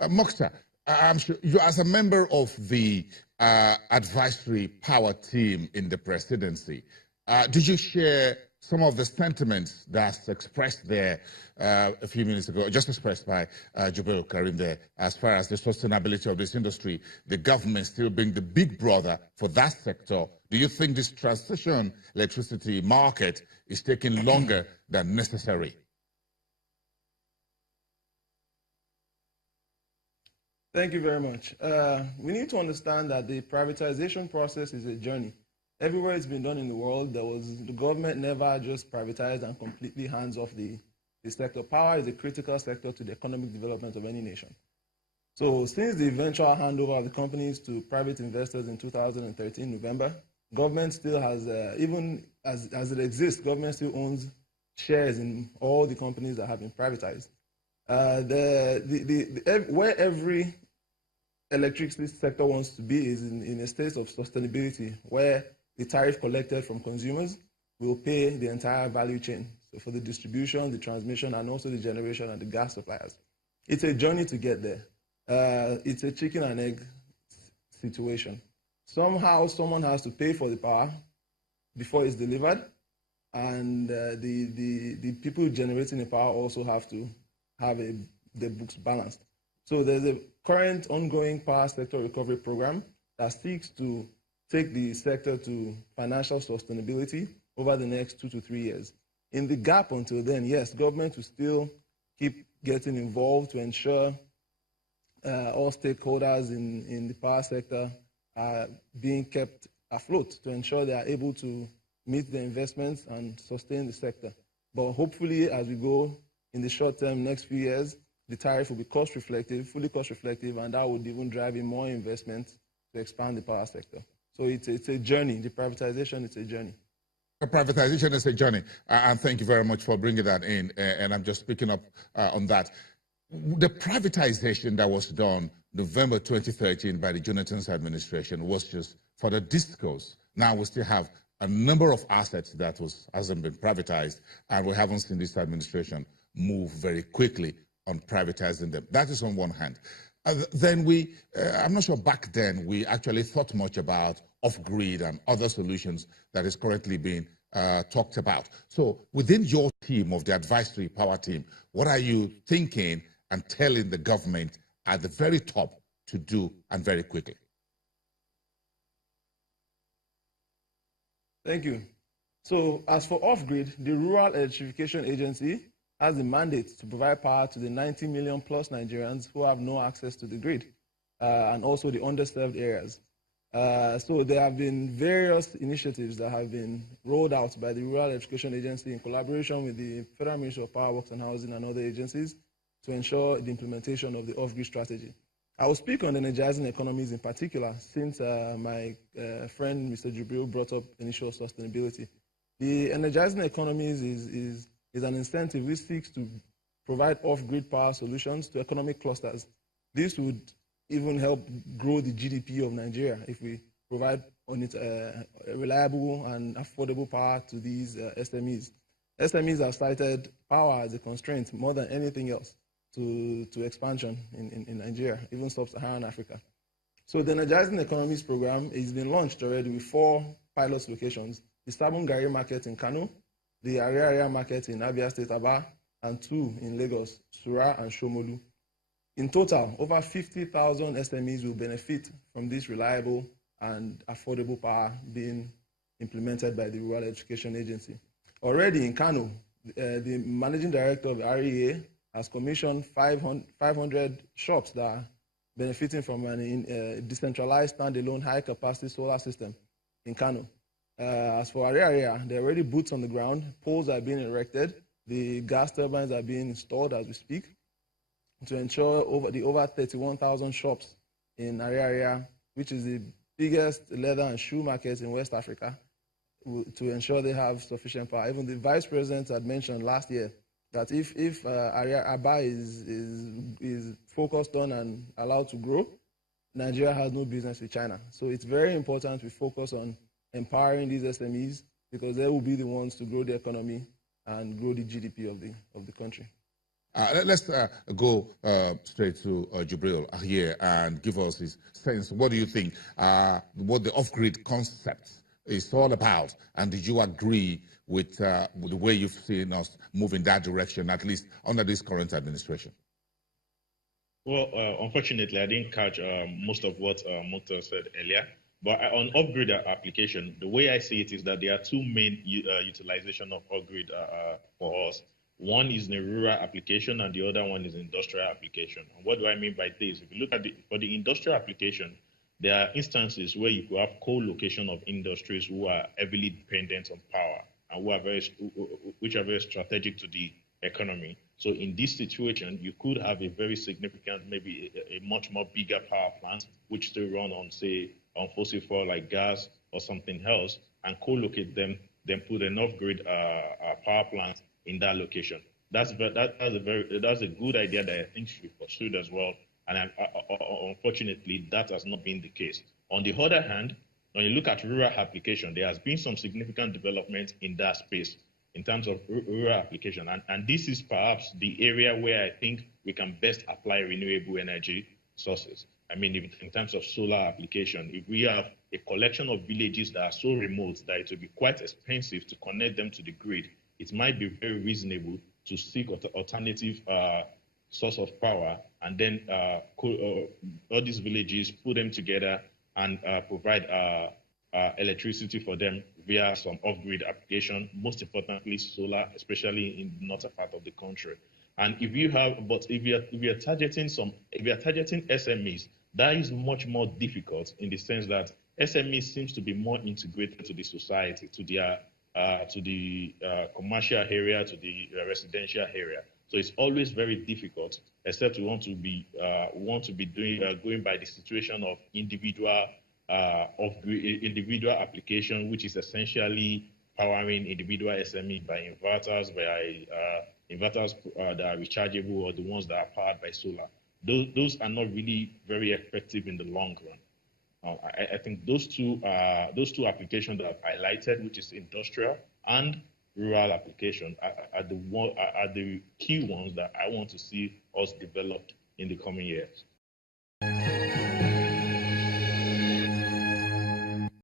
Mukhtaar, I'm sure you, as a member of the advisory power team in the presidency, did you share some of the sentiments that's expressed there a few minutes ago, just expressed by Jubail Karim there, as far as the sustainability of this industry, the government still being the big brother for that sector? Do you think this transition electricity market is taking longer than necessary? Thank you very much. We need to understand that the privatization process is a journey. Everywhere it's been done in the world, the government never just privatized and completely hands off the sector. Power is a critical sector to the economic development of any nation. So since the eventual handover of the companies to private investors in 2013, November, government still has, even as it exists, government still owns shares in all the companies that have been privatized. Where every electricity sector wants to be is in a state of sustainability, where the tariff collected from consumers will pay the entire value chain. So for the distribution, the transmission, and also the generation and the gas suppliers. It's a journey to get there. It's a chicken and egg situation. Somehow someone has to pay for the power before it's delivered, and the people generating the power also have to have the books balanced. So there's a current ongoing power sector recovery program that seeks to take the sector to financial sustainability over the next 2 to 3 years. In the gap until then, yes, government will still keep getting involved to ensure all stakeholders in the power sector are being kept afloat, to ensure they are able to meet the investments and sustain the sector. But hopefully, as we go in the short term, next few years, the tariff will be cost reflective, fully cost reflective, and that would even drive in more investment to expand the power sector. So it's a journey. The privatization is a journey. Privatization is a journey, and thank you very much for bringing that in, and I'm just picking up on that. The privatization that was done November 2013 by the Jonathan's administration was just for the discos. Now we still have a number of assets that hasn't been privatized, and we haven't seen this administration move very quickly on privatizing them. That is on one hand. Then I'm not sure back then we actually thought much about off-grid and other solutions that is currently being talked about. So within your team of the advisory power team, what are you thinking and telling the government at the very top to do, and very quickly? Thank you. So as for off-grid, the Rural Electrification Agency has the mandate to provide power to the 90 million plus Nigerians who have no access to the grid, and also the underserved areas. So there have been various initiatives that have been rolled out by the Rural Electrification Agency in collaboration with the Federal Ministry of Power, Works and Housing and other agencies to ensure the implementation of the off-grid strategy. I will speak on energizing economies in particular, since my friend Mr. Jubril brought up an issue of sustainability. The energizing economies is an incentive which seeks to provide off-grid power solutions to economic clusters. This would even help grow the GDP of Nigeria if we provide on it reliable and affordable power to these SMEs. SMEs have cited power as a constraint more than anything else to expansion in Nigeria, even sub-Saharan Africa. So the Energizing Economies program has been launched already with 4 pilot locations: the Sabongari market in Kano, the Area market in Abia State, Aba, and 2 in Lagos, Sura and Shomolu. In total, over 50,000 SMEs will benefit from this reliable and affordable power being implemented by the Rural Education Agency. Already in Kano, the managing director of the REA has commissioned 500 shops that are benefiting from a decentralized, standalone, high-capacity solar system in Kano. As for area, there are already boots on the ground, poles are being erected, the gas turbines are being installed as we speak, to ensure over 31,000 shops in area, which is the biggest leather and shoe market in West Africa, to ensure they have sufficient power. Even the vice president had mentioned last year that if Aba is focused on and allowed to grow, Nigeria has no business with China. So it's very important we focus on empowering these SMEs, because they will be the ones to grow the economy and grow the GDP of the country. Let's go straight to Jubril here and give us his sense. What do you think? What the off-grid concept is all about, and did you agree with the way you've seen us move in that direction, at least under this current administration? Well, unfortunately, I didn't catch most of what Mukhtaar said earlier. But on off-grid application, the way I see it is that there are two main utilization of off-grid for us. One is the rural application, and the other one is industrial application. And what do I mean by this? If you look at for the industrial application, there are instances where you could have co-location of industries who are heavily dependent on power and which are very strategic to the economy. So in this situation, you could have a very significant, maybe a much more bigger power plant, which still run on, say, on fossil fuel like gas or something else, and co-locate them, then put an off-grid power plant in that location. That's a good idea that I think should be pursued as well. And unfortunately, that has not been the case. On the other hand, when you look at rural application, there has been some significant development in that space in terms of rural application. And this is perhaps the area where I think we can best apply renewable energy sources. I mean, in terms of solar application, if we have a collection of villages that are so remote that it will be quite expensive to connect them to the grid, it might be very reasonable to seek alternative source of power, and then all these villages, put them together and provide electricity for them via some off-grid application, most importantly solar, especially in the northern part of the country. And if you're targeting SMEs, that is much more difficult in the sense that SMEs seems to be more integrated to the society, to the commercial area, to the residential area. So it's always very difficult, except we want to be going by the situation of individual application, which is essentially powering individual SME by inverters, that are rechargeable, or the ones that are powered by solar. Those are not really very effective in the long run. I think those two applications that I've highlighted, which is industrial and rural application, are the key ones that I want to see us developed in the coming years.